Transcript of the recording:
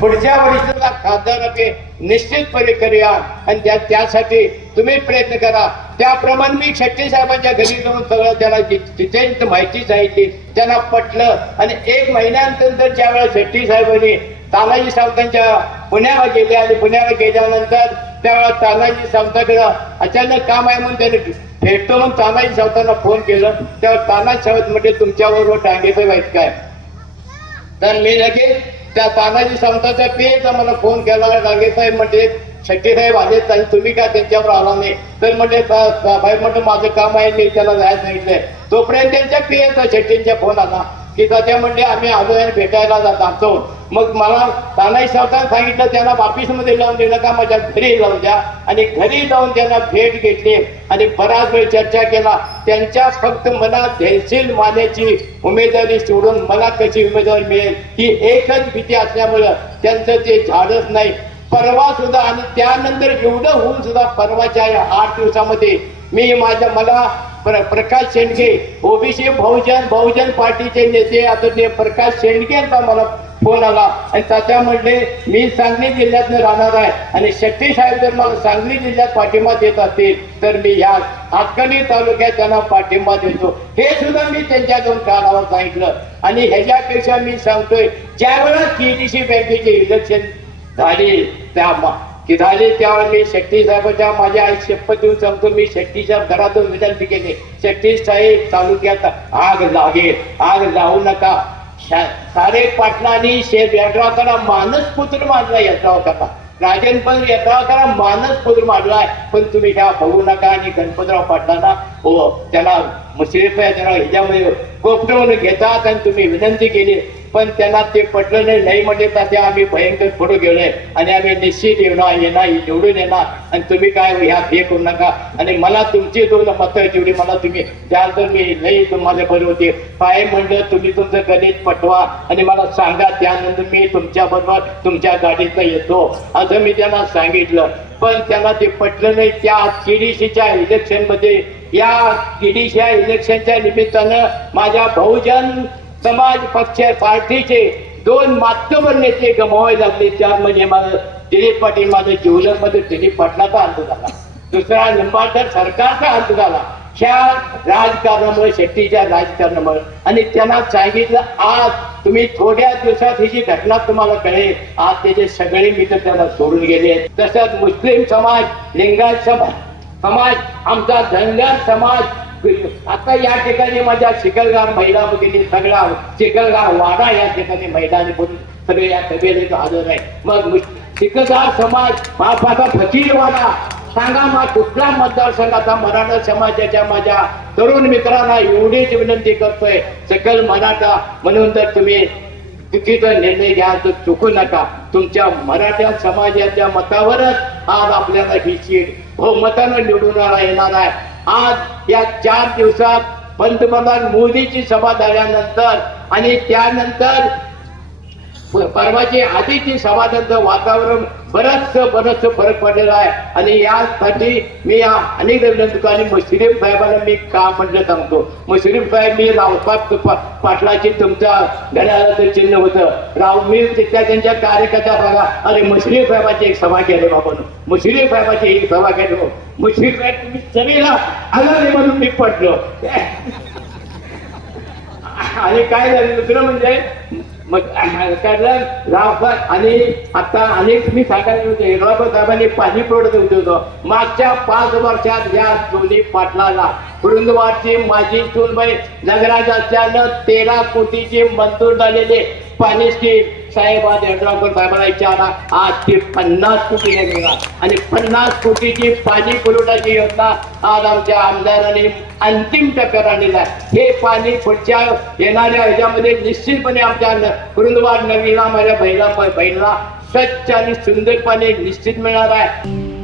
पुढच्या वर्षीचा खासदार ते निश्चितपणे करूया आणि त्या त्यासाठी तुम्ही प्रयत्न करा. त्याप्रमाणे मी शेट्टी साहेबांच्या घरी जाऊन सगळं त्याला तिथे माहिती सांगितली त्यांना पटलं. आणि एक महिन्यानंतर ज्या वेळेला शेट्टी साहेबांनी तानाजी सावंतांच्या पुण्याला गेले आणि पुण्याला गेल्यानंतर त्यावेळेला तानाजी सावंताकडे अचानक काम आहे म्हणून त्याने भेटतो म्हणून तानाजी सावंतांना फोन केलं. त्यावेळेला तानाजी सावंत म्हणजे तुमच्याबरोबर टांगे साहेब आहेत काय? तर मी लगेच त्या तानाजी त्या पेचा मला फोन केला. लागे साहेब म्हणजे शेट्टी साहेब आलेत आणि तुम्ही काय त्यांच्यावर आला नाही? तर म्हणजे साहेब म्हटलं माझं काम आहे मी त्याला जायला सांगितलंय. तोपर्यंत त्यांच्या पेचा शेट्टींच्या फोन आला. तिथं तात्या आम्ही आलो आणि भेटायला जातो मग मला तानाई सावतानं सांगितलं त्यांना ऑफिसमध्ये लावून देऊ नका माझ्या घरी लावून द्या. आणि घरी जाऊन त्यांना भेट घेतली. आणि बराच वेळ चर्चा केला. त्यांच्या फक्त मला तहसील मानेची उमेदवारी सोडून मला कशी उमेदवारी मिळेल ही एकच भीती असल्यामुळं त्यांचं ते झाडच नाही. परवा सुद्धा आणि त्यानंतर एवढं होऊन सुद्धा परवाच्या या आठ दिवसामध्ये मी माझ्या मला प्र- प्रकाश शेंडगे ओबीसी बहुजन बहुजन पार्टीचे नेते आदरणीय प्रकाश शेंडगे यांचा मला फोन आला. आणि त्याच्या म्हणले मी सांगली जिल्ह्यातनं राहणार आहे. आणि शेट्टी साहेब जर मला सांगली जिल्ह्यात पाठिंबा देत असतील तर मी या हातकणी तालुक्यात त्यांना पाठिंबा देतो. हे सुद्धा मी त्यांच्या दोन कानावर सांगितलं. आणि ह्याच्यापेक्षा मी सांगतोय ज्या वेळेला केडीसी बँकेचे इलेक्शन झाले त्या की झाले त्यावेळेला मी शेट्टी साहेबांच्या माझ्या आई शपथ देऊन सांगतो मी शेट्टीच्या घरातून विनंती केली शेट्टी साहेब तालुक्यात आग लागेल आग लावू नका. शा- सारे पाटलांनी शेत यड्रावकरा मानस पुत्र मारला यड्रावकरा राजन पण यड्रावकरा मानस पुत्र मारलाय पण तुम्ही ह्या बघू नका आणि गणपतराव पाटलांना हो त्याला मुश्रीफ आहे त्याला ह्याच्यामध्ये कोपटवून घेतात आणि तुम्ही विनंती केली. पण त्यांना ते पटलं नाही नाही म्हणजे ते आम्ही भयंकर पुढे गेलोय. आणि आम्ही निश्चित येणार येणार निवडून येणार. आणि तुम्ही काय ह्या हे करू नका. आणि मला तुमची दोन मतं जेवढी मला तुम्ही द्याल तर मी नाही तुम्हाला बरं होते. काय म्हणलं तुम्ही तुमचं गणित पटवा आणि मला सांगा त्यानंतर मी तुमच्या बरोबर तुमच्या गाडीत येतो. असं मी त्यांना सांगितलं. पण त्यांना ते पटलं नाही. त्या केडीसीच्या इलेक्शनमध्ये या केडीसीच्या इलेक्शनच्या निमित्तानं माझ्या बहुजन समाज पक्ष पार्टीचे दोन मातबर नेते गमावावे लागले. चार म्हणजे माझं दिलीप पाटील माझं जिवलक दिलीप पाटलाचा अंत झाला. दुसरा निंबाळकर सरकारचा अंत झाला. ह्या राजकारणामुळे शेट्टीच्या राजकारणामुळे. आणि त्यांना सांगितलं आज तुम्ही थोड्या दिवसात ही जी घटना तुम्हाला कळेल. आज त्याचे सगळे मित्र त्यांना सोडून गेले. तसंच मुस्लिम समाज लिंगायत समाज समाज आमचा धनगर समाज आता या ठिकाणी माझ्या चिखलगाव महिला भगिनी सगळा चिखलगाव वाडा या ठिकाणी महिलांनी बोलून सगळे या सभेला हजर आहे. मग चिखलगाव समाज बापाचा फकीरवाडा सांगा मग कुठला मतदारसंघाचा मराठा समाजाच्या माझ्या तरुण मित्रांना एवढीच विनंती करतोय. सकल मराठा म्हणून तर तुम्ही चुकीचा निर्णय घ्या तर चुकू नका. तुमच्या मराठा समाजाच्या मतावरच आज आपल्याला ही सीट बहुमतानं निवडून येणार आहे. आज या चार दिवसात पंतप्रधान मोदीची सभा झाल्यानंतर आणि त्यानंतर परवाचे आधीची समाधानचं वातावरण बरंच बरंच फरक पडलेला आहे. आणि यासाठी मी या अनेक आणि मुश्रीफ साहेबांना मी का म्हटलं सांगतो. मुश्रीफ साहेब मी रावसाहेब पाटलाचे पाटलाची तुमच्या घड्याळाचं चिन्ह होतं. राव मी तिथल्या त्यांच्या कार्यकर्त्या बघा. अरे मुश्रीफ साहेबाची एक सभा केली बाबा मुश्रीफ साहेबाची एक सभा केली हो. मुश्रीफ साहेब तुम्ही सगळीला आला म्हणून मी पडलो. आणि काय झालं? दुसरं म्हणजे मग काढलं रावसाहेब आणि आता अनेक मी सांगायला होते रावसाहेब साहेबांनी पाणी पुरवठा होत होतं मागच्या पाच वर्षात या दोन्ही पाटलाला कुरुंदवाडची माझी सूनबाई नगराजाच्यानं तेरा कोटीचे मंजूर झालेले पाणी स्कीम साहेब आज यड्रावकर साहेबांना विचारा. आज ती पन्नास कोटी निघणार आणि पन्नास कोटीची पाणी पुरवठ्याची योजना आज आमच्या आमदारांनी अंतिम टप्प्यात आणलेला आहे. हे पाणी पुढच्या येणाऱ्या ह्याच्यामध्ये निश्चितपणे आमच्या कुरुंदवाड नवीला माझ्या बहिणा बहिणीला स्वच्छ आणि सुंदर पाणी निश्चित मिळणार आहे.